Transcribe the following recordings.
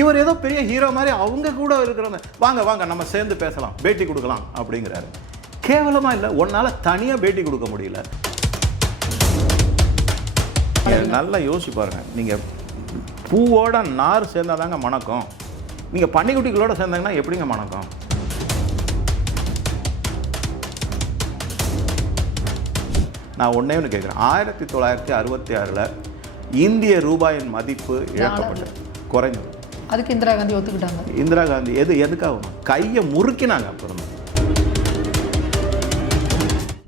இவர் ஏதோ பெரிய ஹீரோ மாதிரி அவங்க கூட இருக்கிறவங்க வாங்க வாங்க நம்ம சேர்ந்து பேசலாம், பேட்டி கொடுக்கலாம் அப்படிங்கிறாரு. கேவலமாக இல்லை, ஒன்றால் தனியாக பேட்டி கொடுக்க முடியல. நல்லா யோசிச்சு பாருங்க, நீங்கள் பூவோட நார் சேர்ந்தாதாங்க மணக்கம். நீங்கள் பன்னிக்குட்டிகளோட சேர்ந்தாங்கன்னா எப்படிங்க மணக்கம்? நான் ஒன்றே ஒன்று கேட்குறேன். 1966 இந்திய ரூபாயின் மதிப்பு இழக்கப்பட்டது, குறைஞ்சது. அதுக்கு இந்திரா காந்தி ஒத்துக்கிட்டாங்க. இந்திரா காந்தி எதுக்காக கையை முறுக்கினாங்க. அப்புறம்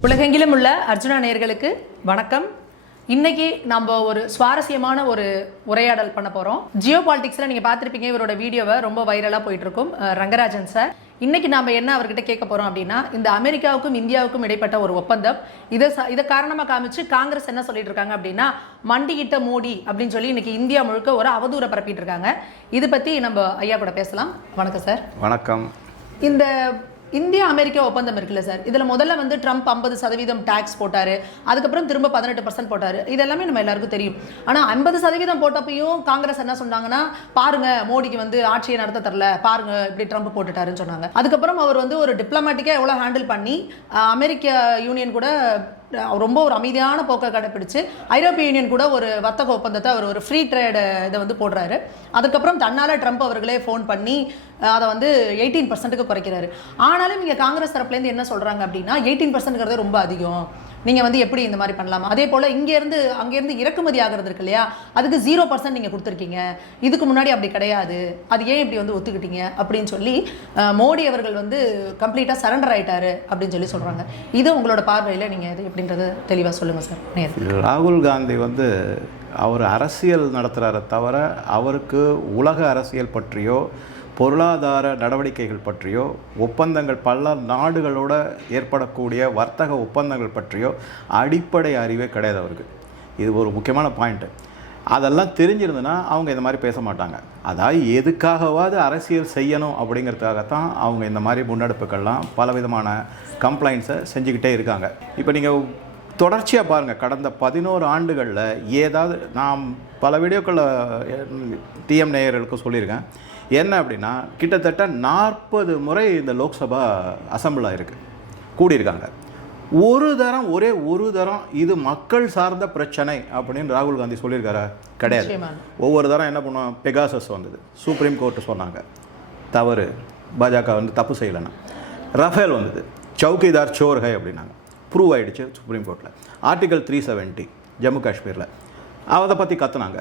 உலகெங்கிலும் உள்ள அர்ஜுனா நேயர்களுக்கு வணக்கம். இன்னைக்கு நம்ம ஒரு சுவாரஸ்யமான ஒரு உரையாடல் பண்ண போறோம். ஜியோ பாலிடிக்ஸ்ல நீங்க பார்த்திருப்பீங்க, இவரோட வீடியோவை ரொம்ப வைரலா போயிட்டு இருக்கும் ரங்கராஜன் சார். இன்னைக்கு நாம என்ன அவர்கிட்ட கேட்க போறோம் அப்படின்னா, இந்த அமெரிக்காவுக்கும் இந்தியாவுக்கும் இடைப்பட்ட ஒரு ஒப்பந்தம், இதை காரணமா காமிச்சு காங்கிரஸ் என்ன சொல்லிட்டு இருக்காங்க அப்படின்னா, மண்டியிட்ட மோடி அப்படின்னு சொல்லி இன்னைக்கு இந்தியா முழுக்க ஒரு அவதூறை பரப்பிட்டு இருக்காங்க. இது பத்தி நம்ம ஐயா கூட பேசலாம். வணக்கம் சார். வணக்கம். இந்த இந்தியா அமெரிக்கா ஒப்பந்தம் இருக்குல்ல சார், இதுல முதல்ல வந்து ட்ரம்ப் 50% டாக்ஸ் போட்டாரு, அதுக்கப்புறம் திரும்ப 18% போட்டாரு. இதெல்லாமே நம்ம எல்லாருக்கும் தெரியும். ஆனா 50% போட்டப்பையும் காங்கிரஸ் என்ன சொன்னாங்கன்னா, பாருங்க மோடிக்கு வந்து ஆட்சியை நடத்த தரல, பாருங்க இப்படி ட்ரம்ப் போட்டுட்டாருன்னு சொன்னாங்க. அதுக்கப்புறம் அவர் வந்து ஒரு டிப்ளமேட்டிக்கா எவ்வளவு ஹேண்டில் பண்ணி அமெரிக்க யூனியன் கூட ரொம்ப ஒரு அமைதியான போக்கை கடைப்பிடிச்சு ஐரோப்பிய யூனியன் கூட ஒரு வர்த்தக ஒப்பந்தத்தை அவர் ஒரு ஃப்ரீ ட்ரேட் இதை வந்து போடுறாரு. அதுக்கப்புறம் தன்னால ட்ரம்ப் அவர்களே ஃபோன் பண்ணி அதை வந்து 18% குறைக்கிறாரு. ஆனாலும் இங்கே காங்கிரஸ் தரப்புலேருந்து என்ன சொல்றாங்க அப்படின்னா, 18% ரொம்ப அதிகம், நீங்க வந்து எப்படி இந்த மாதிரி பண்ணலாம். அதே போல அங்கேருந்து இறக்குமதி ஆகிறது இருக்கு இல்லையா, அதுக்கு 0% நீங்க கொடுத்துருக்கீங்க, இதுக்கு முன்னாடி அப்படி கிடையாது, அது ஏன் இப்படி வந்து ஒத்துக்கிட்டீங்க அப்படின்னு சொல்லி மோடி அவர்கள் வந்து கம்ப்ளீட்டா சரண்டர் ஆயிட்டாரு அப்படின்னு சொல்லி சொல்றாங்க. இது உங்களோட பார்வையில் நீங்க இது எப்படின்றது தெளிவா சொல்லுங்க சார். ராகுல் காந்தி வந்து அவர் அரசியல் நடத்துகிறார தவிர அவருக்கு உலக அரசியல் பற்றியோ பொருளாதார நடவடிக்கைகள் பற்றியோ ஒப்பந்தங்கள் பல நாடுகளோட ஏற்படக்கூடிய வர்த்தக ஒப்பந்தங்கள் பற்றியோ அடிப்படை அறிவே கிடையாது அவருக்கு. இது ஒரு முக்கியமான பாயிண்ட்டு. அதெல்லாம் தெரிஞ்சிருந்துன்னா அவங்க இந்த மாதிரி பேச மாட்டாங்க. அதாவது எதுக்காகவாது அரசியல் செய்யணும் அப்படிங்கிறதுக்காகத்தான் அவங்க இந்த மாதிரி முன்னெடுப்புகள்லாம் பலவிதமான கம்ப்ளைண்ட்ஸை செஞ்சுக்கிட்டே இருக்காங்க. இப்போ நீங்கள் தொடர்ச்சியாக பாருங்கள், கடந்த 11 ஆண்டுகளில் ஏதாவது நான் பல வீடியோக்களில் டிஎம் நேயர்களுக்கும் சொல்லியிருக்கேன். என்ன அப்படின்னா, கிட்டத்தட்ட 40 முறை இந்த லோக்சபா அசம்பிள் ஆகிருக்கு, கூடியிருக்காங்க. ஒரே ஒரு தரம் இது மக்கள் சார்ந்த பிரச்சனை அப்படின்னு ராகுல் காந்தி சொல்லியிருக்காரா? கிடையாது. ஒவ்வொரு தரம் என்ன பண்ணுவோம், பெகாசஸ் வந்தது, சுப்ரீம் கோர்ட்டு சொன்னாங்க தவறு, பாஜக வந்து தப்பு செய்யலைன்னா. ரஃபேல் வந்தது, சௌக்கிதார் சோர்ஹை அப்படின்னாங்க, ப்ரூவ் ஆகிடுச்சு சுப்ரீம் கோர்ட்டில். ஆர்டிகல் 370 ஜம்மு காஷ்மீரில் அதை பற்றி கற்றுனாங்க,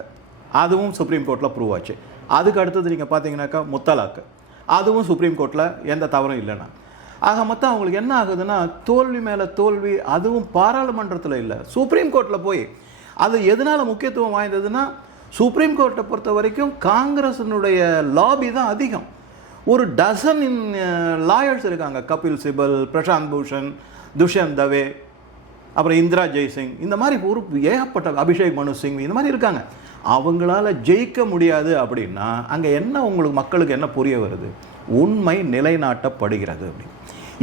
அதுவும் சுப்ரீம் கோர்ட்டில் ப்ரூவ் ஆச்சு. அதுக்கு அடுத்தது நீங்கள் பார்த்தீங்கன்னாக்கா முத்தலாக்கு, அதுவும் சுப்ரீம் கோர்ட்டில் எந்த தவறும் இல்லைன்னா. ஆக மொத்தம் அவங்களுக்கு என்ன ஆகுதுன்னா, தோல்வி மேலே தோல்வி. அதுவும் பாராளுமன்றத்தில் இல்லை, சுப்ரீம் கோர்ட்டில் போய். அது எதனால் முக்கியத்துவம் வாய்ந்ததுன்னா, சுப்ரீம் கோர்ட்டை பொறுத்த வரைக்கும் காங்கிரஸினுடைய லாபி தான் அதிகம். ஒரு டசன் லாயர்ஸ் இருக்காங்க, கபில் சிபல், பிரசாந்த் பூஷன், துஷ்யந்த் தவே, அப்புறம் இந்திரா ஜெய்சிங், இந்த மாதிரி ஒரு ஏகப்பட்ட அபிஷேக் மனு சிங், இந்த மாதிரி இருக்காங்க. அவங்களால ஜெயிக்க முடியாது அப்படின்னா அங்கே என்ன உங்களுக்கு மக்களுக்கு என்ன புரிய வருது? உண்மை நிலைநாட்டப்படுகிறது அப்படி.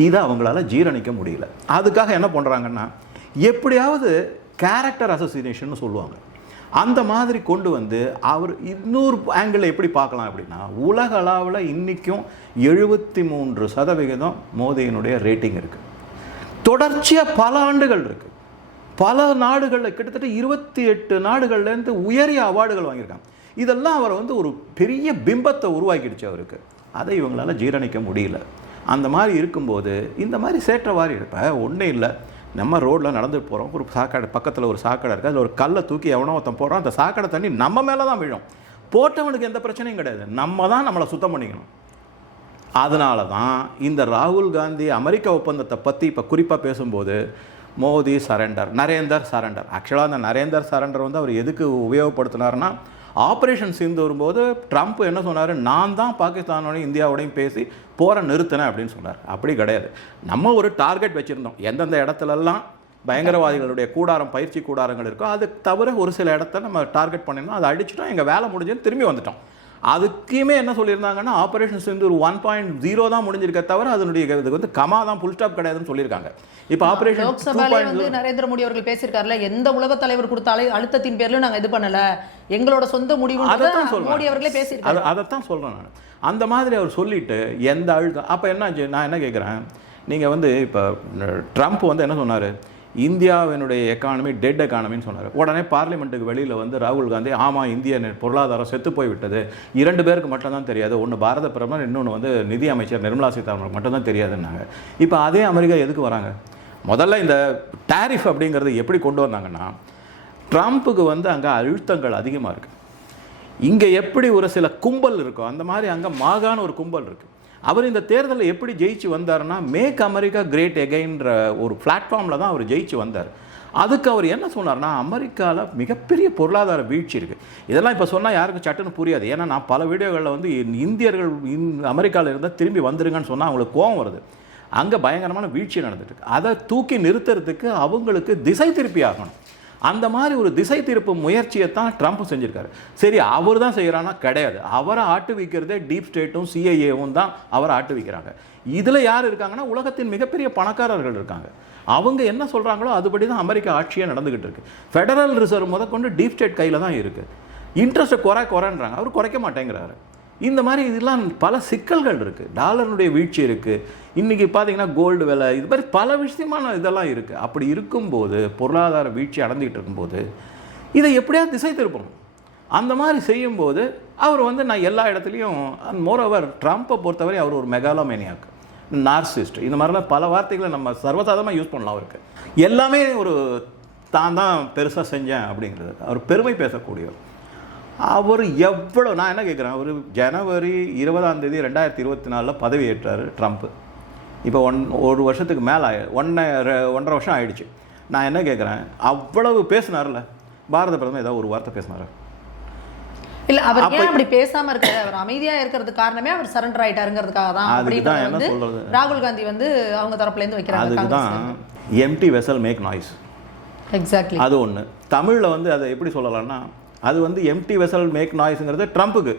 இதை அவங்களால ஜீரணிக்க முடியல. அதுக்காக என்ன பண்ணுறாங்கன்னா, எப்படியாவது கேரக்டர் அசசினேஷன் சொல்லுவாங்க, அந்த மாதிரி கொண்டு வந்து அவர் இன்னொரு ஆங்கிள் எப்படி பார்க்கலாம் அப்படின்னா, உலக அளவில் இன்றைக்கும் 73% மோடியினுடைய ரேட்டிங் இருக்குது. தொடர்ச்சியாக பல ஆண்டுகள் இருக்குது. பல நாடுகளில் கிட்டத்தட்ட 28 நாடுகள்லேருந்து உயரிய அவார்டுகள் வாங்கியிருக்காங்க. இதெல்லாம் அவரை வந்து ஒரு பெரிய பிம்பத்தை உருவாக்கிடுச்சு அவருக்கு. அதை இவங்களால ஜீரணிக்க முடியல. அந்த மாதிரி இருக்கும்போது இந்த மாதிரி சேற்றவாரி இப்போ ஒன்றும் இல்லை, நம்ம ரோட்டில் நடந்துட்டு போகிறோம், ஒரு சாக்கடை பக்கத்தில் ஒரு சாக்கடை இருக்குது, அதில் ஒரு கல்லை தூக்கி எவனோ ஒருத்தன் போடுறான், அந்த சாக்கடை தண்ணி நம்ம மேலே தான் விழும். போட்டவனுக்கு எந்த பிரச்சனையும் கிடையாது, நம்ம தான் நம்மளை சுத்தம் பண்ணிக்கணும். அதனால தான் இந்த ராகுல் காந்தி அமெரிக்க ஒப்பந்தத்தை பற்றி இப்போ குறிப்பாக பேசும்போது மோடி சரண்டர், நரேந்தர் சரண்டர். ஆக்சுவலாக அந்த நரேந்தர் சரண்டர் வந்து அவர் எதுக்கு உபயோகப்படுத்தினார்னா, ஆப்ரேஷன் சிந்து வரும்போது ட்ரம்ப் என்ன சொன்னார், நான் தான் பாகிஸ்தானோடையும் இந்தியாவோடையும் பேசி போரை நிறுத்தினேன் அப்படின்னு சொன்னார். அப்படி கிடையாது. நம்ம ஒரு டார்கெட் வச்சுருந்தோம், எந்தெந்த இடத்துலலாம் பயங்கரவாதிகளுடைய கூடாரம், பயிற்சி கூடாரங்கள் இருக்கோ அது தவிர ஒரு சில இடத்த நம்ம டார்கெட் பண்ணியிருந்தோம், அதை அடிச்சுட்டோம், எங்கள் வேலை முடிஞ்சுன்னு திரும்பி வந்துட்டோம். அதுக்குமே என்ன சொல்லியிருந்தாங்கன்னா ஆபரேஷன் சிந்தூர் 1.0 தான் முடிஞ்சிருக்க தவிர அதனுடைய இதுக்கு வந்து கமா தான் ஃபுல் ஸ்டாப் கிடையாதுன்னு சொல்லியிருக்காங்க. இப்போ ஆபரேஷன் லோக்சபால வந்து நரேந்திர மோடி அவர்கள் பேசியிருக்காருல, எந்த உலக தலைவர் கொடுத்தாலே அழுத்தத்தின் பேர்ல நாங்க இது பண்ணல, எங்களோட சொந்த முடிவு மோடி அவர்களே பேசியிருக்காரு. அதைத்தான் சொல்றேன் நான். அந்த மாதிரி அவர் சொல்லிட்டு எந்த அழுத்தம் அப்போ என்னாச்சு, நான் என்ன கேட்குறேன், நீங்கள் வந்து இப்போ ட்ரம்ப் வந்து என்ன சொன்னார், இந்தியாவினுடைய எக்கானமி டெட் எக்கானமின்னு சொன்னார். உடனே பார்லிமெண்ட்டுக்கு வெளியில் வந்து ராகுல் காந்தி ஆமாம் இந்திய பொருளாதாரம் செத்து போய்விட்டது, 2 பேருக்கு மட்டும்தான் தெரியாது, ஒன்று பாரத பிரதமர், இன்னொன்று வந்து நிதி அமைச்சர் நிர்மலா சீதாராமன் மட்டும்தான் தெரியாதுன்னாங்க. இப்போ அதே அமெரிக்கா எதுக்கு வராங்க? முதல்ல இந்த டாரிஃப் அப்படிங்கிறது எப்படி கொண்டு வந்தாங்கன்னா, ட்ரம்ப்புக்கு வந்து அங்கே அழுத்தங்கள் அதிகமாக இருக்குது. இங்கே எப்படி ஒரு சில கும்பல் இருக்கோ அந்த மாதிரி அங்கே மாகாண ஒரு கும்பல் இருக்குது. அவர் இந்த தேர்தலில் எப்படி ஜெயிச்சு வந்தார்னா, மேக் அமெரிக்கா கிரேட் எகைன்ற ஒரு பிளாட்ஃபார்மில் தான் அவர் ஜெயிச்சு வந்தார். அதுக்கு அவர் என்ன சொன்னார்னா, அமெரிக்காவில் மிகப்பெரிய பொருளாதார வீழ்ச்சி இருக்குது. இதெல்லாம் இப்போ சொன்னால் யாருக்கும் சட்டுன்னு புரியாது. ஏன்னா நான் பல வீடியோகளில் வந்து இந்தியர்கள் அமெரிக்காவில் இருந்தால் திரும்பி வந்துருங்கன்னு சொன்னால் அவங்களுக்கு கோபம் வருது. அங்கே பயங்கரமான வீழ்ச்சி நடந்துட்டு இருக்கு. அதை தூக்கி நிறுத்துறதுக்கு அவங்களுக்கு திசை திருப்பி ஆகணும். அந்த மாதிரி ஒரு திசை திருப்பு முயற்சியை தான் ட்ரம்ப் செஞ்சுருக்காரு. சரி, அவர் தான் செய்கிறான்னா கிடையாது. அவரை ஆட்டு வைக்கிறதே டீப் ஸ்டேட்டும் சிஐஏவும் தான் அவரை ஆட்டு வைக்கிறாங்க. இதில் யார் இருக்காங்கன்னா, உலகத்தின் மிகப்பெரிய பணக்காரர்கள் இருக்காங்க. அவங்க என்ன சொல்கிறாங்களோ அதுபடி தான் அமெரிக்கா ஆட்சியே நடந்துக்கிட்டு இருக்கு. ஃபெடரல் ரிசர்வ் முதற்கொண்டு டீப் ஸ்டேட் கையில் தான் இருக்குது. இன்ட்ரெஸ்ட்டை குறைன்றாங்க, அவர் குறைக்க மாட்டேங்கிறாரு. இந்த மாதிரி இதெல்லாம் பல சிக்கல்கள் இருக்குது. டாலருடைய வீழ்ச்சி இருக்குது. இன்றைக்கி பார்த்தீங்கன்னா கோல்டு விலை, இது மாதிரி பல விஷயமான இதெல்லாம் இருக்குது. அப்படி இருக்கும்போது, பொருளாதார வீழ்ச்சி அடைஞ்சிக்கிட்டு இருக்கும்போது இதை எப்படியாவது திசை திருப்பணும். அந்த மாதிரி செய்யும்போது அவர் வந்து நான் எல்லா இடத்துலையும், மோரோவர் ட்ரம்ப்பை பொறுத்தவரை அவர் ஒரு மெகாலோமேனியாக்கு, நார்சிஸ்ட், இந்த மாதிரிலாம் பல வார்த்தைகளை நம்ம சர்வசாதாரணமாக யூஸ் பண்ணலாம். அவருக்கு எல்லாமே ஒரு தான் பெருசாக செஞ்சேன் அப்படிங்கிறது அவர் பெருமை பேசக்கூடியவர். அவர் எவ்வளோ, நான் என்ன கேட்குறேன், அவர் ஜனவரி 20 2024 பதவி ஏற்றார் ட்ரம்ப்பு. இப்போ ஒரு வருஷத்துக்கு மேலே 1.5 வருஷம் ஆயிடுச்சு. நான் என்ன கேட்குறேன், அவ்வளவு பேசினார்ல, பாரத பிரதமர் ஏதாவது ஒரு வார்த்தை பேசினார்? இல்ல, அவர் ஏன் அப்படி பேசாம இருக்காரு? அவர் அமைதியா இருக்கிறதுக்கு காரணமே அவர் சரண்டர் ஆயிட்டாருங்கிறதுக்காக தான். அதுதான் என்ன சொல்றது, ராகுல் காந்தி வந்து அவங்க தரப்புல இருந்து வைக்கிறாங்க. அதுதான் empty vessel make noise. Exactly, அது ஒன்று. தமிழில் வந்து அதை எப்படி சொல்லலாம்னா, அது வந்து எம்டி வெசல் மேக் நாய்ஸுங்கிறது ட்ரம்ப்புக்கு.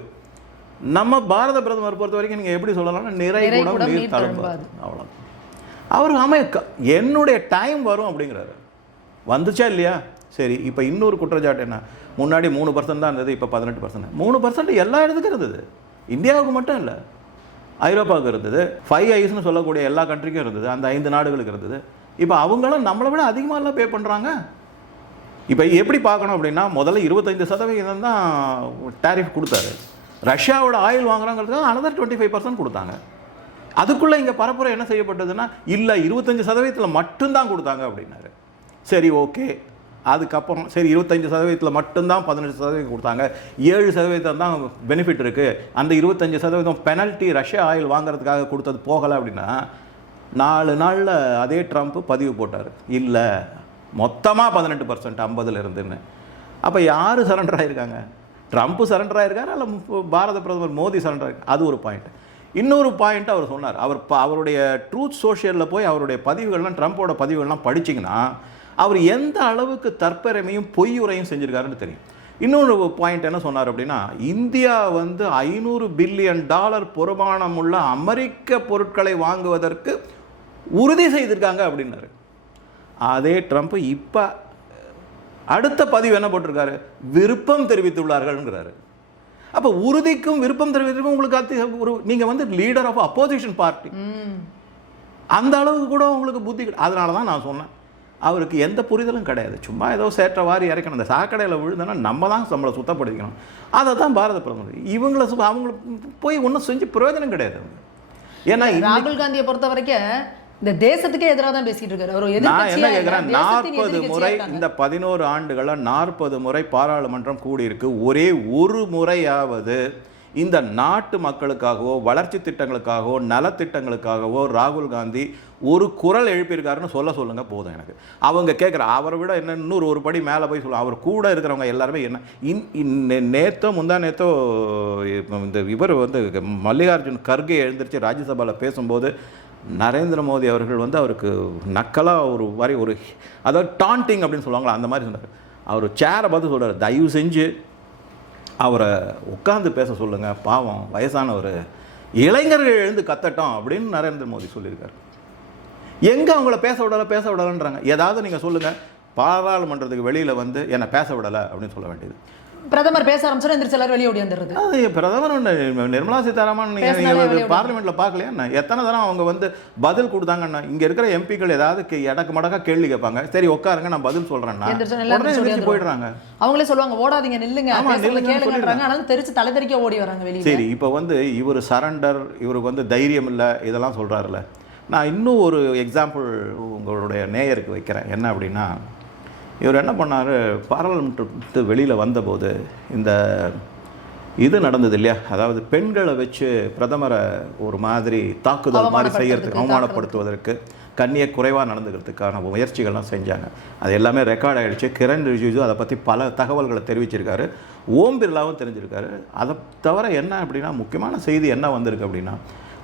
நம்ம பாரத பிரதமர் பொறுத்த வரைக்கும் நீங்கள் எப்படி சொல்லலாம்னா, நிறை குடம் நீர் தழும்பாது, அவ்வளோ. அவர் என்னுடைய டைம் வரும் அப்படிங்கிறாரு. வந்துச்சா இல்லையா? சரி, இப்போ இன்னொரு குற்றச்சாட்டு என்ன, முன்னாடி 3% தான் இருந்தது, இப்போ 18%. 3% எல்லா இடத்துக்கும் இருந்தது, இந்தியாவுக்கு மட்டும் இல்லை, ஐரோப்பாவுக்கு இருந்தது, 5 ஐஸ்னு சொல்லக்கூடிய எல்லா கண்ட்ரிக்கும் இருந்தது, அந்த 5 நாடுகளுக்கு இருந்தது. இப்போ அவங்களும் நம்மளை விட அதிகமாகலாம் பே பண்ணுறாங்க. இப்போ எப்படி பார்க்கணும் அப்படின்னா, முதல்ல 25% தான் டேரிஃப் கொடுத்தாரு. ரஷ்யாவோட ஆயில் வாங்குறாங்கிறதுக்கு அனதர் 25% கொடுத்தாங்க. அதுக்குள்ளே இங்கே பரப்புரை என்ன செய்யப்பட்டதுன்னா, இல்லை 25% மட்டும்தான் கொடுத்தாங்க அப்படின்னாரு. சரி, ஓகே. அதுக்கப்புறம் சரி 25% மட்டும்தான் 18% கொடுத்தாங்க, 7% தான் பெனிஃபிட் இருக்குது, அந்த 25% பெனல்ட்டி ரஷ்யா ஆயில் வாங்குறதுக்காக கொடுத்தது போகலை அப்படின்னா, 4 நாளில் அதே ட்ரம்ப் பதிவு போட்டார், இல்லை மொத்தமாக 18% 50 இருந்துன்னு. அப்போ யார் சரண்டர் ஆகிருக்காங்க? ட்ரம்ப்பு சரண்டர் ஆகிருக்காரு, இல்லை பாரத பிரதமர் மோடி சரண்டர் ஆகிருக்கு? அது ஒரு பாயிண்ட். இன்னொரு பாயிண்ட் அவர் சொன்னார். அவருடைய ட்ரூத் சோஷியலில் போய் அவருடைய பதிவுகள்லாம், ட்ரம்ப்போட பதிவுகள்லாம் படிச்சிங்கன்னா அவர் எந்த அளவுக்கு தற்பெருமையும் பொய்யுரையும் செஞ்சுருக்காருன்னு தெரியும். இன்னொரு பாயிண்ட் என்ன சொன்னார் அப்படின்னா, இந்தியா வந்து $500 பில்லியன் பொறுமானம் உள்ள அமெரிக்க பொருட்களை வாங்குவதற்கு உறுதி செய்திருக்காங்க அப்படின்னாரு. அதே ட்ரம்ப் இப்போ அடுத்த பதிவு என்ன போட்டிருக்காரு, விருப்பம் தெரிவித்துள்ளார்கள்ங்கிறாரு. அப்போ உறுதிக்கும் விருப்பம் தெரிவித்திருக்கும் உங்களுக்கு நீங்கள் வந்து லீடர் ஆஃப் அப்போசிஷன் பார்ட்டி, அந்த அளவுக்கு கூட உங்களுக்கு புத்தி. அதனால தான் நான் சொன்னேன், அவருக்கு எந்த புரிதலும் கிடையாது, சும்மா ஏதோ சேற்ற வாரி இறக்கணும். அந்த சாக்கடையில் விழுந்தோன்னா நம்ம தான் நம்மளை சுத்தப்படுத்திக்கணும். அதை தான் பாரத பிரதமர் அவங்கள போய் ஒன்றும் செஞ்சு பிரயோஜனம் கிடையாது. ஏன்னா ராகுல் காந்தியை பொறுத்த வரைக்கும் இந்த தேசத்துக்கே எதிராக தான் பேசிட்டு இருக்காரு. நான் என்ன கேட்குறேன், 40 முறை இந்த 11 ஆண்டுகளில் 40 முறை பாராளுமன்றம் கூடியிருக்கு. ஒரே ஒரு முறையாவது இந்த நாட்டு மக்களுக்காகவோ வளர்ச்சி திட்டங்களுக்காகவோ நலத்திட்டங்களுக்காகவோ ராகுல் காந்தி ஒரு குரல் எழுப்பியிருக்காருன்னு சொல்லுங்க போதும் எனக்கு. அவங்க கேட்குற அவரை விட என்ன இன்னொரு ஒரு படி மேலே போய் சொல்லுவாங்க. அவர் கூட இருக்கிறவங்க எல்லாருமே என்ன நேற்றோ முந்தா நேற்றோ இந்த இவர் வந்து மல்லிகார்ஜுன் கர்கே எழுந்திரிச்சு ராஜ்யசபாவில் பேசும்போது நரேந்திர மோடி அவர்கள் வந்து அவருக்கு நக்கலாக ஒரு மாதிரி ஒரு அதாவது டாண்டிங் அப்படின்னு சொல்லுவாங்களா, அந்த மாதிரி சொன்னார். அவர் சேரை பார்த்து சொல்கிறார், தயவு செஞ்சு அவரை உட்கார்ந்து பேச சொல்லுங்கள், பாவம் வயசானவர், இளைஞர்கள் எழுந்து கத்தட்டும் அப்படின்னு நரேந்திர மோடி சொல்லியிருக்காரு. எங்கே அவங்கள பேச விடலைன்றாங்க. ஏதாவது நீங்கள் சொல்லுங்கள், பாராளுமன்றத்துக்கு வெளியில் வந்து என்னை பேச விடலை அப்படின்னு சொல்ல வேண்டியது. பிரதமர் பேச ஆரம்பிச்சா எந்திரிச்சு எல்லாரும் வெளியே ஓடியாந்துருது. அது பிரதமர் நிர்மலா சீதாராமன் பார்லிமெண்ட்டில் பார்க்கலையா என்ன? எத்தனை தரம் அவங்க வந்து பதில் கொடுத்தாங்கன்னா, இங்கே இருக்கிற எம்பிக்கள் ஏதாவது எடக்கு மடக்கா கேள்வி கேட்பாங்க, சரி உட்காருங்க நான் பதில் சொல்கிறேன்னா உடனே போயிடுறாங்க. அவங்களே சொல்லுவாங்க ஓடாதீங்க நில்லுங்க கேளுங்கன்றாங்க. ஆனாலும் தெரிச்சு தலைதறிக்க ஓடி வராங்க வெளியே. சரி, இப்போ வந்து இவர் சரண்டர், இவருக்கு வந்து தைரியம் இல்லை இதெல்லாம் சொல்கிறாருல்ல. நான் இன்னும் ஒரு எக்ஸாம்பிள் உங்களுடைய நேயருக்கு வைக்கிறேன். என்ன அப்படின்னா, இவர் என்ன பண்ணார், பாராளுமன்றத்து வெளியில் வந்தபோது இந்த இது நடந்தது இல்லையா, அதாவது பெண்களை வச்சு பிரதமரை ஒரு மாதிரி தாக்குதல் மாதிரி செய்யறதுக்கு, அவமானப்படுத்துவதற்கு, கண்ணிய குறைவாக நடந்துக்கிறதுக்கான முயற்சிகள்லாம் செஞ்சாங்க. அது எல்லாமே ரெக்கார்ட் ஆகிடுச்சு. கிரண் ரிஜிஜு அதை பற்றி பல தகவல்களை தெரிவிச்சிருக்காரு. ஓம் பிர்லாவும் தெரிஞ்சிருக்காரு. அதை தவிர என்ன அப்படின்னா, முக்கியமான செய்தி என்ன வந்திருக்கு அப்படின்னா,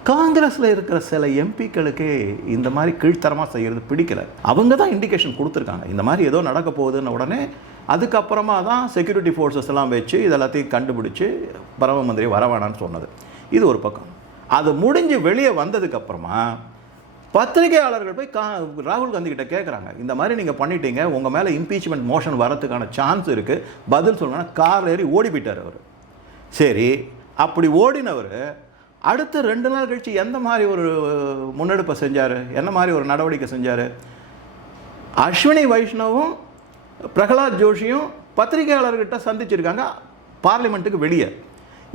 காங்கிரஸில் இருக்கிற சில எம்பிக்களுக்கே இந்த மாதிரி கீழ்த்தரமாக செய்கிறது பிடிக்கல. அவங்க தான் இண்டிகேஷன் கொடுத்துருக்காங்க இந்த மாதிரி ஏதோ நடக்க போகுதுன்னு. உடனே அதுக்கப்புறமா தான் செக்யூரிட்டி ஃபோர்ஸஸ் எல்லாம் வச்சு இதெல்லாத்தையும் கண்டுபிடிச்சி பிரதம மந்திரி வரவேணான்னு சொன்னது. இது ஒரு பக்கம். அது முடிஞ்சு வெளியே வந்ததுக்கப்புறமா பத்திரிகையாளர்கள் போய் ராகுல் காந்தி கிட்ட கேட்குறாங்க, இந்த மாதிரி நீங்கள் பண்ணிட்டீங்க, உங்கள் மேலே இம்பீச்மெண்ட் மோஷன் வரதுக்கான சான்ஸ் இருக்குது, பதில் சொல்லணும்னா கார் ஏறி ஓடி போயிட்டார் அவர். சரி, அப்படி ஓடினவர் அடுத்த 2 நாள் கழிச்சு எந்த மாதிரி ஒரு முன்னெடுப்பை செஞ்சார், என்ன மாதிரி ஒரு நடவடிக்கை செஞ்சார்? அஸ்வினி வைஷ்ணவும் பிரகலாத் ஜோஷியும் பத்திரிகையாளர்கிட்ட சந்திச்சிருக்காங்க பார்லிமெண்ட்டுக்கு வெளியே.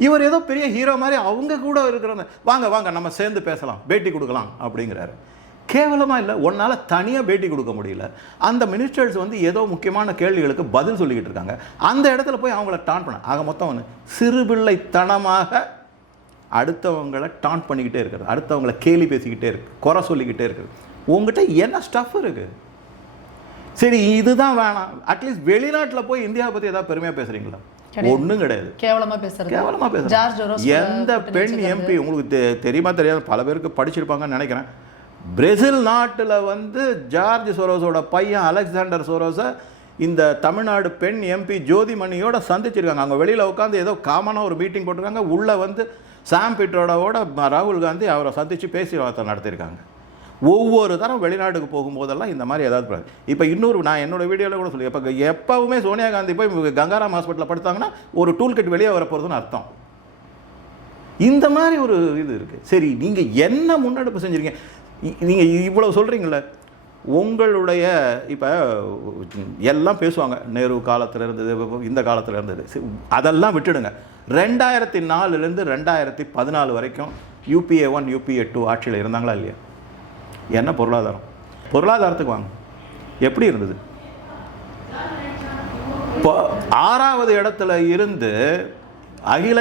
இவர் ஏதோ பெரிய ஹீரோ மாதிரி அவங்க கூட இருக்கிறவங்க, வாங்க வாங்க நம்ம சேர்ந்து பேசலாம், பேட்டி கொடுக்கலாம் அப்படிங்கிறாரு. கேவலமாக இல்லை, ஒன்றால் தனியாக பேட்டி கொடுக்க முடியல. அந்த மினிஸ்டர்ஸ் வந்து ஏதோ முக்கியமான கேள்விகளுக்கு பதில் சொல்லிக்கிட்டு இருக்காங்க. அந்த இடத்துல போய் அவங்கள டான் பண்ண, ஆக மொத்தம் ஒன்று சிறுபிள்ளைத்தனமாக அடுத்தவங்களை டான் பண்ணிக்கிட்டே இருக்கிறது, அடுத்தவங்களை கேலி பேசிக்கிட்டே இருக்கு, குறை சொல்லிக்கிட்டே இருக்குது. உங்ககிட்ட என்ன ஸ்டஃப் இருக்குது? சரி, இதுதான் வேணாம். அட்லீஸ்ட் வெளிநாட்டில் போய் இந்தியாவை பற்றி ஏதாவது பெருமையாக பேசுகிறீங்களா? ஒன்றும் கிடையாது. கேவலமாக பேசுறது. எந்த பெண் எம்பி உங்களுக்கு தெரியுமா தெரியாது, பல பேருக்கு படிச்சிருப்பாங்கன்னு நினைக்கிறேன். பிரேசில் நாட்டில் வந்து ஜார்ஜ் சோரோஸோட பையன் அலெக்சாண்டர் சோரோஸை இந்த தமிழ்நாடு பெண் எம்பி ஜோதிமணியோட சந்திச்சிருக்காங்க. அவங்க வெளியில் உட்காந்து ஏதோ காமனாக ஒரு மீட்டிங் போட்டிருக்காங்க. உள்ளே வந்து சாம் பிட்ரோடாவோட ராகுல் காந்தி அவரை சந்தித்து பேச்சுவார்த்தை நடத்தியிருக்காங்க. ஒவ்வொரு தரம் வெளிநாட்டுக்கு போகும்போதெல்லாம் இந்த மாதிரி ஏதாவது. இப்போ இன்னொரு, நான் என்னோடய வீடியோவில் கூட சொல்லி, இப்போ எப்போவுமே சோனியா காந்தி போய் கங்காராம் ஹாஸ்பிட்டலில் படுத்தாங்கன்னா ஒரு டூல் கிட் வெளியே வர போகிறதுன்னு அர்த்தம். இந்த மாதிரி ஒரு இது இருக்குது. சரி, நீங்கள் என்ன முன்னெடுப்பு செஞ்சுருக்கீங்க? நீங்கள் இவ்வளோ சொல்கிறீங்களே, உங்களுடைய இப்போ எல்லாம் பேசுவாங்க, நேரு காலத்தில் இருந்தது, இந்த காலத்தில் இருந்தது, அதெல்லாம் விட்டுடுங்க. 2004லேருந்து 2014 வரைக்கும் UPA 1 UPA 2 ஆட்சியில் இருந்தாங்களா இல்லையா? என்ன பொருளாதாரத்துக்கு வாங்க, எப்படி இருந்தது? இப்போ 6வது இடத்துல இருந்து அகில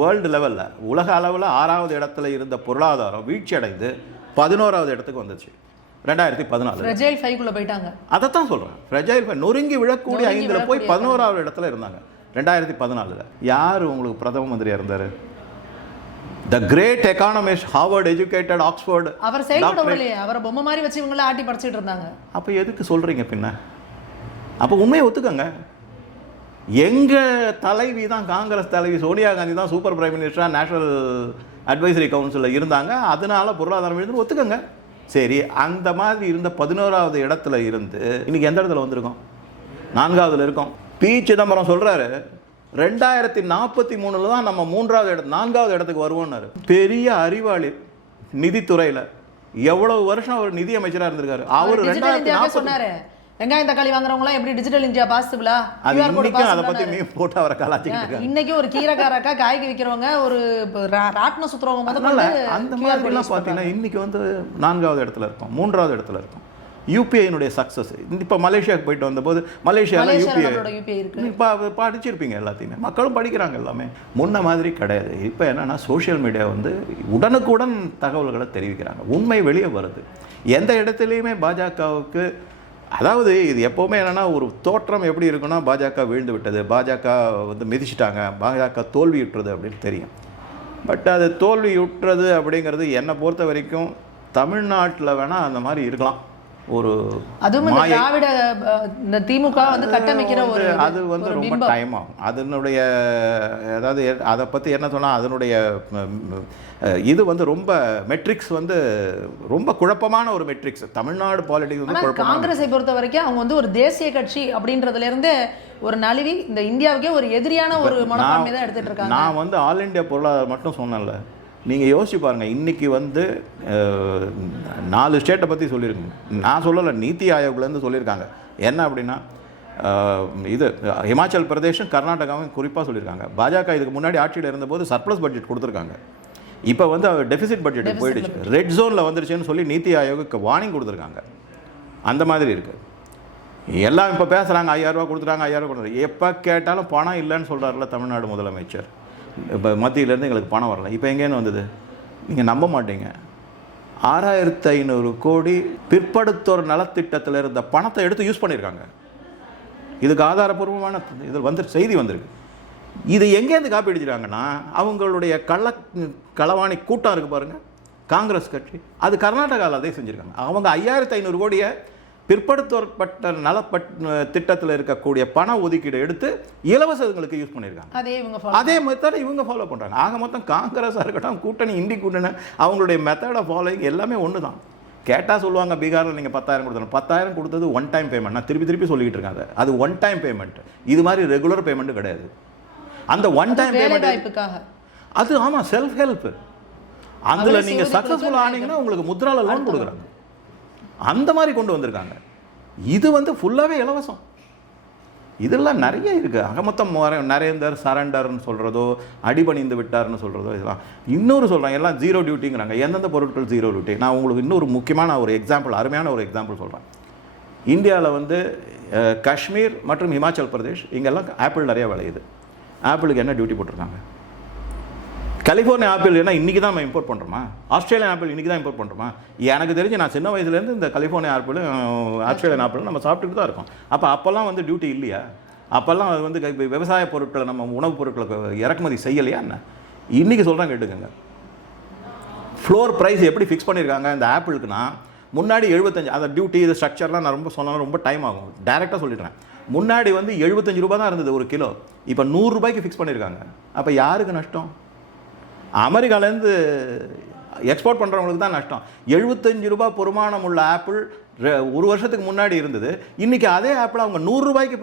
வேர்ல்டு லெவலில், உலக அளவில் 6வது இடத்துல இருந்த பொருளாதாரம் வீழ்ச்சி அடைந்து 11வது இடத்துக்கு வந்துச்சு 2014. போயிட்டாங்க. அதைத்தான் சொல்கிறேன், ஃப்ரெஜைல் 5 நொறுங்கி விழக்கூடிய 5ல் போய் 11வது இடத்துல இருந்தாங்க 2014. யார் உங்களுக்கு பிரதம மந்திரியாக இருந்தார்? The great economist, Harvard educated, Oxford. அவர் செயல்படவில்லையே, அவரை பொம்மை மாதிரி வச்சு இவங்கள ஆட்டி படிச்சுட்டு இருந்தாங்க. அப்போ எதுக்கு சொல்கிறீங்க பின்ன? அப்போ உண்மையை ஒத்துக்கங்க. எங்கள் தலைவி தான், காங்கிரஸ் தலைவி சோனியா காந்தி தான் சூப்பர் பிரைம் மினிஸ்டராக நேஷனல் அட்வைசரி கவுன்சிலில் இருந்தாங்க, அதனால பொருளாதாரம் எழுந்து ஒத்துக்கங்க. சரி, அந்த மாதிரி இருந்த 11வது இடத்துல இருந்து இன்னைக்கு எந்த இடத்துல வந்திருக்கோம்? 4வதுல இருக்கோம். பி சிதம்பரம் சொல்கிறாரு 2043 தான் நம்ம 4வது இடத்துக்கு வருவோம்னாரு. பெரிய அறிவாளி நிதித்துறையில் எவ்வளவு வருஷம் அவர் நிதி அமைச்சராக இருந்திருக்காரு. அவர் 2040 சொன்னாரு, வெங்காயம் தக்காளி வாங்குறவங்களாம் எப்படி டிஜிட்டல் இந்தியா பாசிபிளா? அதை பத்தி மீன் போட்டு அவரை கலாச்சிக்கிட்டு இன்னைக்கு ஒரு கீரைக்காரக்கா, காய்கறி விற்கிறவங்க, ஒரு ராட்ன சுத்துறவங்க முதல்ல அந்த மாதிரிலாம் பார்த்தீங்கன்னா இன்னைக்கு வந்து 4வது இடத்துல இருக்கும், 3வது இடத்துல இருக்கும். யூபிஐனுடைய சக்ஸஸ். இப்போ மலேசியாவுக்கு போயிட்டு வந்தபோது மலேசியாவில் யூபிஐ இப்போ படிச்சிருப்பீங்க, எல்லாத்தையுமே மக்களும் படிக்கிறாங்க எல்லாமே. முன்ன மாதிரி கிடையாது. இப்போ என்னென்னா சோஷியல் மீடியா வந்து உடனுக்குடன் தகவல்களை தெரிவிக்கிறாங்க, உண்மை வெளியே வருது. எந்த இடத்துலையுமே பாஜகவுக்கு, அதாவது இது எப்போவுமே என்னென்னா ஒரு தோற்றம் எப்படி இருக்குன்னா, பாஜக வீழ்ந்து விட்டது, பாஜக வந்து மிதிச்சிட்டாங்க, பாஜக தோல்வியுற்றது அப்படின்னு தெரியும். பட் அது தோல்வியுற்றது அப்படிங்கிறது என்னை பொறுத்த வரைக்கும் தமிழ்நாட்டில் வேணால் அந்த மாதிரி இருக்கலாம். ஒரு அதுவும் இந்த திராவிட இந்த திமுக வந்து கட்டமைக்கிற ஒரு அது வந்து ரொம்ப டைம் ஆகும். அதனுடைய அதாவது அதை பற்றி என்ன சொன்னால் அதனுடைய இது வந்து ரொம்ப மெட்ரிக்ஸ் வந்து ரொம்ப குழப்பமான ஒரு மெட்ரிக்ஸ். தமிழ்நாடு பாலிடிக்ஸ் வந்து குழப்பமான. காங்கிரஸை பொறுத்த வரைக்கும் அவங்க வந்து ஒரு தேசிய கட்சி அப்படின்றதுல இருந்து ஒரு நழுவி இந்த இந்தியாவுக்கே ஒரு எதிரியான ஒரு மனப்பான்மை தான் எடுத்துட்டு இருக்காங்க. நான் வந்து ஆல் இண்டியா பொருளாதாரம் மட்டும் சொன்னேன்ல, நீங்கள் யோசிச்சு பாருங்கள். இன்றைக்கி வந்து 4 ஸ்டேட்டை பற்றி சொல்லியிருக்குங்க. நான் சொல்லலை, நீத்தி ஆயோக்லேருந்து சொல்லியிருக்காங்க. என்ன அப்படின்னா இது ஹிமாச்சல் பிரதேஷும் கர்நாடகாவும் குறிப்பாக சொல்லியிருக்காங்க. பாஜக இதுக்கு முன்னாடி ஆட்சியில் இருந்தபோது சர்ப்ளஸ் பட்ஜெட் கொடுத்துருக்காங்க. இப்போ வந்து டெபிசிட் பட்ஜெட் போயிடுச்சு, ரெட் ஜோனில் வந்துருச்சுன்னு சொல்லி நீத்தி ஆயோக்கு வார்னிங் கொடுத்துருக்காங்க. அந்த மாதிரி இருக்குது. எல்லாம் இப்போ பேசுகிறாங்க 5000 ரூபா கொடுத்துட்டாங்க, 5000 ரூபா கொடுத்துருக்காங்க. எப்போ கேட்டாலும் பணம் இல்லைன்னு சொல்கிறாருல தமிழ்நாடு முதலமைச்சர். இப்போ மத்தியிலேருந்து எங்களுக்கு பணம் வரல. இப்போ எங்கேன்னு வந்தது நீங்கள் நம்ப மாட்டீங்க. 6500 கோடி பிற்படுத்தோர் நலத்திட்டத்தில் இருந்த பணத்தை எடுத்து யூஸ் பண்ணியிருக்காங்க. இதுக்கு ஆதாரபூர்வமான இது வந்து செய்தி வந்திருக்கு. இது எங்கேருந்து காப்பி அடிச்சிருக்காங்கன்னா அவங்களுடைய களவாணி கூட்டம் இருக்குது பாருங்கள், காங்கிரஸ் கட்சி. அது கர்நாடகாவில் அதே செஞ்சுருக்காங்க. அவங்க 5500 கோடியை பிற்படுத்தப்பட்ட திட்டத்தில் இருக்கக்கூடிய பண ஒதுக்கீடு எடுத்து இலவசங்களுக்கு யூஸ் பண்ணியிருக்காங்க. அதே மெத்தடை இவங்க ஃபாலோ பண்ணுறாங்க. ஆக மொத்தம் காங்கிரஸாக இருக்கட்டும், கூட்டணி இந்தி கூட்டணி, அவங்களுடைய மெத்தடை ஃபாலோயிங் எல்லாமே ஒன்று தான். கேட்டால் சொல்லுவாங்க பீகாரில் நீங்கள் 10,000 கொடுத்தணும். 10,000 கொடுத்தது ஒன் டைம் பேமெண்ட். நான் திருப்பி சொல்லிக்கிட்டு இருக்காங்க. அது ஒன் டைம் பேமெண்ட். இது மாதிரி ரெகுலர் பேமெண்ட் கிடையாது. அந்த ஒன் டைம் பேமெண்ட் அது ஆமாம் செல்ஃப் ஹெல்ப். அதில் நீங்கள் சக்ஸஸ்ஃபுல் ஆனீங்கன்னா உங்களுக்கு முத்ரால லோன் கொடுக்குறாங்க. அந்த மாதிரி கொண்டு வந்திருக்காங்க. இது வந்து ஃபுல்லாகவே இலவசம். இதெல்லாம் நிறைய இருக்குது. அகமொத்தம் நரேந்தர் சரண்டர்னு சொல்கிறதோ, அடிபணிந்து விட்டார்னு சொல்கிறதோ, இதெல்லாம் இன்னொரு சொல்கிறாங்க. எல்லாம் ஜீரோ டியூட்டிங்கிறாங்க. எந்தெந்த பொருட்கள் ஜீரோ டியூட்டி? நான் உங்களுக்கு இன்னொரு முக்கியமான ஒரு எக்ஸாம்பிள், அருமையான ஒரு எக்ஸாம்பிள் சொல்கிறேன். இந்தியாவில் வந்து காஷ்மீர் மற்றும் ஹிமாச்சல் பிரதேஷ் இங்கெல்லாம் ஆப்பிள் நிறையா விளையுது. ஆப்பிளுக்கு என்ன டியூட்டி போட்டிருக்காங்க? கலிஃபோர்னியா ஆப்பிள் என்ன இன்றைக்கி தான் நம்ம இம்போர்ட் பண்ணுறோமா? ஆஸ்திரேலியன் ஆப்பிள் இன்றைக்கி தான் இம்போர்ட் பண்ணுறோமா? எனக்கு தெரிஞ்சு நான் சின்ன வயசுலேருந்து இந்த கலிஃபோர்னியா ஆப்பிள் ஆஸ்திரேலியன் ஆப்பிள் நம்ம சாப்பிட்டுட்டு தான் இருக்கோம். அப்போல்லாம் வந்து டியூட்டி இல்லையா? அப்போல்லாம் அது வந்து விவசாய பொருட்களை நம்ம உணவுப் பொருட்களை இறக்குமதி செய்யலையா என்ன? இன்றைக்கி சொல்கிறாங்க கேட்டுக்கோங்க. ஃப்ளோர் ப்ரைஸ் எப்படி ஃபிக்ஸ் பண்ணியிருக்காங்க இந்த ஆப்பிளுக்குன்னா, முன்னாடி 75 அந்த டியூட்டி இது ஸ்ட்ரக்சர்லாம் நான் ரொம்ப சொன்னாலும் ரொம்ப டைம் ஆகும். டேரெக்டாக சொல்லிடுறேன். முன்னாடி வந்து 75 ரூபா தான் இருந்தது ஒரு கிலோ. இப்போ 100 ரூபாய்க்கு ஃபிக்ஸ் பண்ணியிருக்காங்க. அப்போ யாருக்கு நஷ்டம்? அமெரிக்காலேருந்து எக்ஸ்போர்ட் பண்ணுறவங்களுக்கு தான் நஷ்டம். 75 ரூபா பொறுமானம் உள்ள ஆப்பிள் ஒரு வருஷத்துக்கு முன்னாடி இருந்தது. இன்றைக்கி அதே ஆப்பிள் அவங்க 100 ரூபாய்க்கு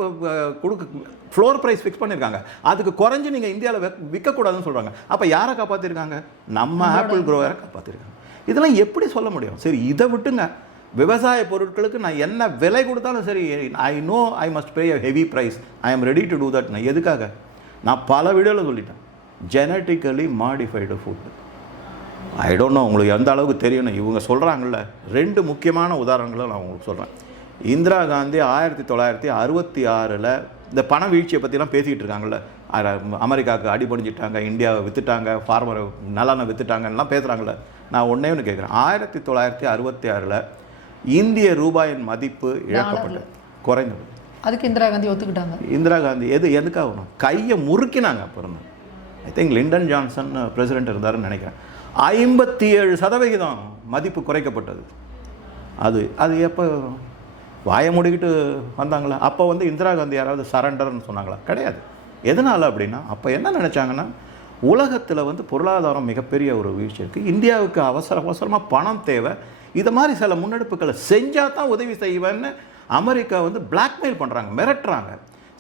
ஃப்ளோர் ப்ரைஸ் ஃபிக்ஸ் பண்ணியிருக்காங்க. அதுக்கு குறைஞ்சி நீங்கள் இந்தியாவில் விற்கக்கூடாதுன்னு சொல்கிறாங்க. அப்போ யாரை காப்பாற்றிருக்காங்க? நம்ம ஆப்பிள் குரோவரை காப்பாற்றிருக்காங்க. இதெல்லாம் எப்படி சொல்ல முடியும்? சரி, இதை விட்டுங்க. விவசாய பொருட்களுக்கு நான் என்ன விலை கொடுத்தாலும் சரி, I know I must pay a heavy price, I am ready to do that. நான் எதுக்காக? நான் பல வீடியோவில் சொல்லிட்டேன். Genetically modified food. I don't know உங்களுக்கு எந்த அளவுக்கு தெரியணும். இவங்க சொல்கிறாங்கல்ல, 2 முக்கியமான உதாரணங்களை நான் உங்களுக்கு சொல்கிறேன். இந்திரா காந்தி 1966 இந்த பண வீழ்ச்சியை பற்றிலாம் பேசிக்கிட்டு இருக்காங்கல்ல, அமெரிக்காவுக்கு அடிபணிஞ்சிட்டாங்க, இந்தியாவை விற்றுட்டாங்க, ஃபார்மரை நலனை விற்றுட்டாங்கலாம் பேசுகிறாங்கல்ல. நான் ஒன்றே ஒன்று கேட்குறேன். 1966 இந்திய ரூபாயின் மதிப்பு இழக்கப்பட்டது, குறைந்தது. அதுக்கு இந்திரா காந்தி ஒத்துக்கிட்டாங்க. இந்திரா காந்தி எதுக்காக வரும்? கையை முறுக்கினாங்க. அப்புறம் I think Lyndon Johnson president இருந்தாருன்னு நினைக்கிறேன். 57% மதிப்பு குறைக்கப்பட்டது. அது எப்போ வாயை மூடிக்கிட்டு வந்தாங்களா? அப்போ வந்து இந்திரா காந்தி யாராவது சரண்டர்னு சொன்னாங்களா? கிடையாது. எதனால் அப்படின்னா, அப்போ என்ன நினச்சாங்கன்னா, உலகத்தில் வந்து பொருளாதாரம் மிகப்பெரிய ஒரு வீழ்ச்சி இருக்குது, இந்தியாவுக்கு அவசரமாக பணம் தேவை, இது மாதிரி சில முன்னெடுப்புகளை செஞ்சால் தான் உதவி செய்வேன்னு அமெரிக்கா வந்து பிளாக்மெயில் பண்ணுறாங்க, மிரட்டுறாங்க.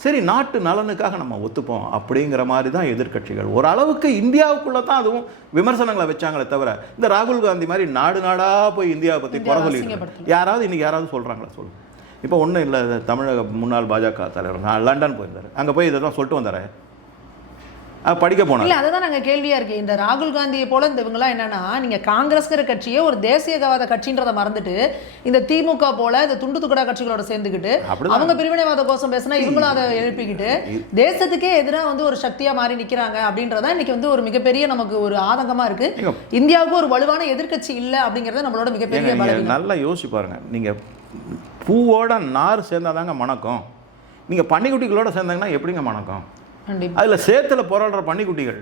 சரி, நாட்டு நலனுக்காக நம்ம ஒத்துப்போம் அப்படிங்கிற மாதிரி தான் எதிர்க்கட்சிகள் ஓரளவுக்கு இந்தியாவுக்குள்ளே தான் அதுவும் விமர்சனங்களை வச்சாங்களே தவிர, இந்த ராகுல் காந்தி மாதிரி நாடாக போய் இந்தியாவை பற்றி குறை சொல்லிட்டு யாராவது சொல்கிறாங்களா? சொல்லுங்கள். இப்போ ஒன்றும் இல்லை, தமிழக முன்னாள் பாஜக தலைவர் நான் லண்டன் போயிருந்தார். அங்கே போய் இதை தான் சொல்லிட்டு வந்தார். படிக்க போனோம். இல்லை, அதுதான் நாங்கள் கேள்வியாக இருக்குது. இந்த ராகுல் காந்தியை போல இந்த இவங்களாம் என்னன்னா, நீங்கள் காங்கிரஸ்கிற கட்சியே ஒரு தேசியவாத கட்சின்றதை மறந்துட்டு இந்த திமுக போல இந்த துண்டு துக்கடா கட்சிகளோட சேர்ந்துக்கிட்டு அவங்க பிரிவினைவாத கோஷம் பேசினா இவங்களும் அதை எழுப்பிக்கிட்டு தேசத்துக்கே எதிராக வந்து ஒரு சக்தியாக மாறி நிற்கிறாங்க அப்படின்றதான் இன்னைக்கு வந்து ஒரு மிகப்பெரிய நமக்கு ஒரு ஆதங்கமாக இருக்குது. இந்தியாவுக்கு ஒரு வலுவான எதிர்க்கட்சி இல்லை அப்படிங்கிறத நம்மளோட மிகப்பெரிய பலவீனம். நல்லா யோசிச்சு பாருங்க. நீங்கள் பூவோட நார் சேர்ந்தாதாங்க மணக்கம். நீங்கள் பன்னிக்குட்டிகளோட சேர்ந்தாங்கன்னா எப்படிங்க மணக்கம்? அதில் சேத்துல போராடுற பன்னிக்குட்டிகள்.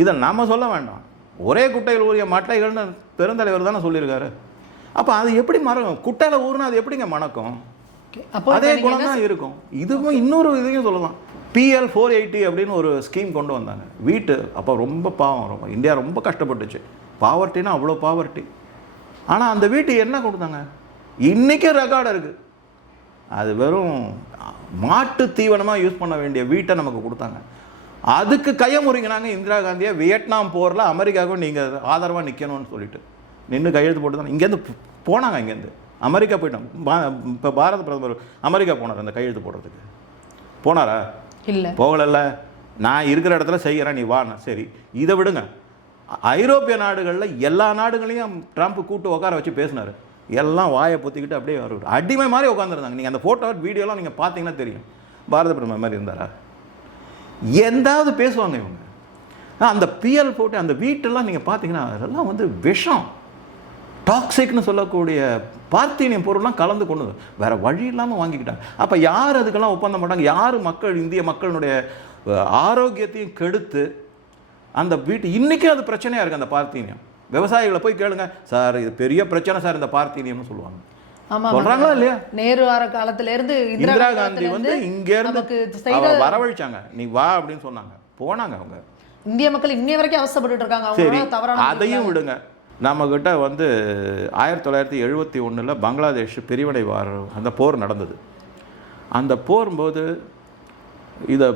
இதை நாம் சொல்ல வேண்டாம். ஒரே குட்டையில் ஊறிய மட்டைகள்னு பெருந்தலைவர் தானே சொல்லியிருக்காரு. அப்போ அது எப்படி மறக்கும்? குட்டையில் ஊறுனா அது எப்படிங்க மணக்கும்? அப்போ அதே குணம் தான் இருக்கும். இதுவும் இன்னொரு இதையும் சொல்லலாம். PL 480 அப்படின்னு ஒரு ஸ்கீம் கொண்டு வந்தாங்க. வீட்டு அப்போ ரொம்ப பாவம், ரொம்ப இந்தியா ரொம்ப கஷ்டப்பட்டுச்சு. பாவர்ட்டினா அவ்வளோ பாவர்ட்டி. ஆனால் அந்த வீட்டு என்ன கொடுத்தாங்க? இன்றைக்கே ரெக்கார்டு இருக்குது. அது வெறும் மாட்டு தீவனமாக யூஸ் பண்ண வேண்டிய வீட்டை நமக்கு கொடுத்தாங்க. அதுக்கு கையை முறிங்கினாங்க இந்திரா காந்தியை. வியட்நாம் போரில் அமெரிக்காவுக்கும் நீங்கள் ஆதரவாக நிற்கணும்னு சொல்லிட்டு நின்று கையெழுத்து போட்டு தான் இங்கேருந்து போனாங்க. இங்கேருந்து அமெரிக்கா போயிட்டோம். இப்போ பாரத பிரதமர் அமெரிக்கா போனார் அந்த கையெழுத்து போடுறதுக்கு. போனாரா? இல்லை, போகலல்ல. நான் இருக்கிற இடத்துல செய்கிறேன், நீ வாண்ணா. சரி, இதை விடுங்க. ஐரோப்பிய நாடுகளில் எல்லா நாடுகளையும் ட்ரம்ப் கூட்டு உட்கார வச்சு பேசினார். எல்லாம் வாயை பொத்திக்கிட்டு அப்படியே வருவார். அடிமை மாதிரி உட்காந்துருந்தாங்க. நீங்கள் அந்த ஃபோட்டோ வீடியோலாம் நீங்கள் பார்த்தீங்கன்னா தெரியும். பாரத பிரதமர் மாதிரி இருந்தாரா? எந்தாவது பேசுவாங்க இவங்க. அந்த PL போட்டு அந்த வீட்டெல்லாம் நீங்கள் பார்த்தீங்கன்னா அதெல்லாம் வந்து விஷம், டாக்ஸிக்னு சொல்லக்கூடிய பார்த்தீனியம் பொருள்லாம் கலந்து கொண்டு வேறு வழி இல்லாமல் வாங்கிக்கிட்டாங்க. அப்போ யார் அதுக்கெல்லாம் ஒப்பந்தம் போட்டாங்க? யார் மக்கள், இந்திய மக்களுடைய ஆரோக்கியத்தையும் கெடுத்து அந்த வீட்டு இன்றைக்கும் அது பிரச்சனையாக இருக்குது. அந்த பார்த்தீனியம் விவசாயிகளை போய் கேளுங்க, சார் இது பெரிய பிரச்சனை சார் இந்த பார்த்தீனியம்னு சொல்லுவாங்க. சொல்கிறாங்களா இல்லையா? நேரு ஆற காலத்துல இருந்து இந்திரா காந்தி வந்து இங்கேருந்து வரவழைச்சாங்க. நீ வா அப்படின்னு சொன்னாங்க, போனாங்க. அவங்க இந்திய மக்கள் இன்னைய வரைக்கும் அவசப்பட்டு இருக்காங்க. சரி, அதையும் விடுங்க. நம்மக்கிட்ட வந்து 1971 பங்களாதேஷ் பிரிவினைவார் அந்த போர் நடந்தது. அந்த போரும்போது இதை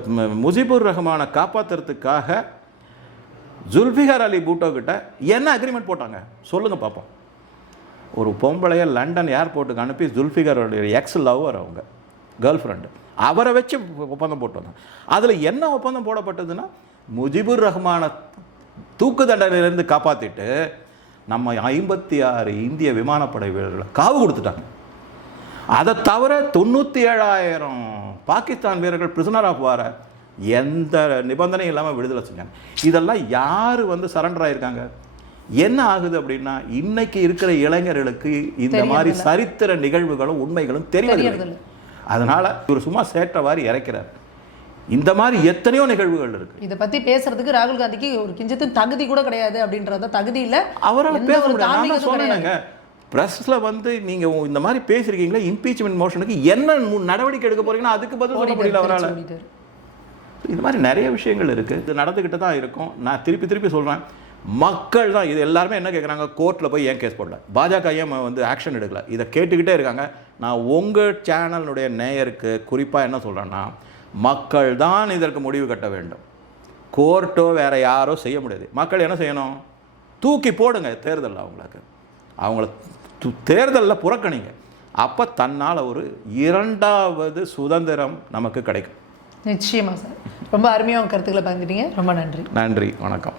முஜிபுர் ரஹ்மானை காப்பாற்றுறதுக்காக ஜுல்ஃபிகார் அலி பூட்டோ கிட்ட என்ன அக்ரிமெண்ட் போட்டாங்க சொல்லுங்கள் பார்ப்போம். ஒரு பொம்பளையை லண்டன் ஏர்போர்ட்டுக்கு அனுப்பி ஜுல்ஃபிகாரோடைய எக்ஸ் லவ்வர், அவங்க கேர்ள் ஃப்ரெண்டு, அவரை வச்சு ஒப்பந்தம் போட்டு வந்தாங்க. அதில் என்ன ஒப்பந்தம் போடப்பட்டதுன்னா, முஜிபுர் ரஹ்மானை தூக்கு தண்டனையிலேருந்து காப்பாற்றிட்டு நம்ம 56 இந்திய விமானப்படை வீரர்களை காவு கொடுத்துட்டாங்க. அதை தவிர 97,000 பாகிஸ்தான் வீரர்கள் பிரிசனர் ஆஃப் வார எந்த நிபந்தனையும் இல்லாமல் விடுதலை செஞ்சாங்க. இதெல்லாம் யார் வந்து சரண்டர் ஆகியிருக்காங்க? என்ன ஆகுது அப்படின்னா, இன்னைக்கு இருக்கிற இளைஞர்களுக்கு இந்த மாதிரி சரித்திர நிகழ்வுகளும் உண்மைகளும் தெரியவில்லை. அதனால இவர் சும்மா சேற்றவாரி இறைக்கிறார். இந்த மாதிரி எத்தனையோ நிகழ்வுகள் இருக்கு. இதை பத்தி பேசுறதுக்கு ராகுல் காந்திக்கு ஒரு கிஞ்சித்து தகுதி கூட கிடையாது. அப்படின்றத தகுதி இல்லை, அவரால் பேச முடியாது. நான் சொன்னேங்க, பிரஸ்ல வந்து நீங்க இந்த மாதிரி பேசிருக்கீங்களா, இம்பீச்மெண்ட் மோஷனுக்கு என்ன நடவடிக்கை எடுக்க போறீங்கன்னா அதுக்கு பதில் சொல்ல முடியல அவரால். இது மாதிரி நிறைய விஷயங்கள் இருக்கு. இது நடந்துகிட்டு தான் இருக்கும். நான் திருப்பி சொல்றேன், மக்கள் தான் இது. எல்லாருமே என்ன கேட்குறாங்க, கோர்ட்டில் போய் ஏன் கேஸ் போடல, பாஜக ஏன் வந்து ஆக்ஷன் எடுக்கல, இதை கேட்டுக்கிட்டே இருக்காங்க. நான் உங்கள் சேனலுடைய நேயருக்கு குறிப்பாக என்ன சொல்கிறேன்னா, மக்கள் தான் இதற்கு முடிவு கட்ட வேண்டும். கோர்ட்டோ வேறு யாரோ செய்ய முடியாது. மக்கள் என்ன செய்யணும்? தூக்கி போடுங்க தேர்தலில். அவங்கள தேர்தலில் புறக்கணிங்க. அப்போ தன்னால் ஒரு 2வது சுதந்திரம் நமக்கு கிடைக்கும். நிச்சயமாக சார். ரொம்ப அருமையாக கருத்துக்களை பகிர்ந்துட்டீங்க. ரொம்ப நன்றி. நன்றி, வணக்கம்.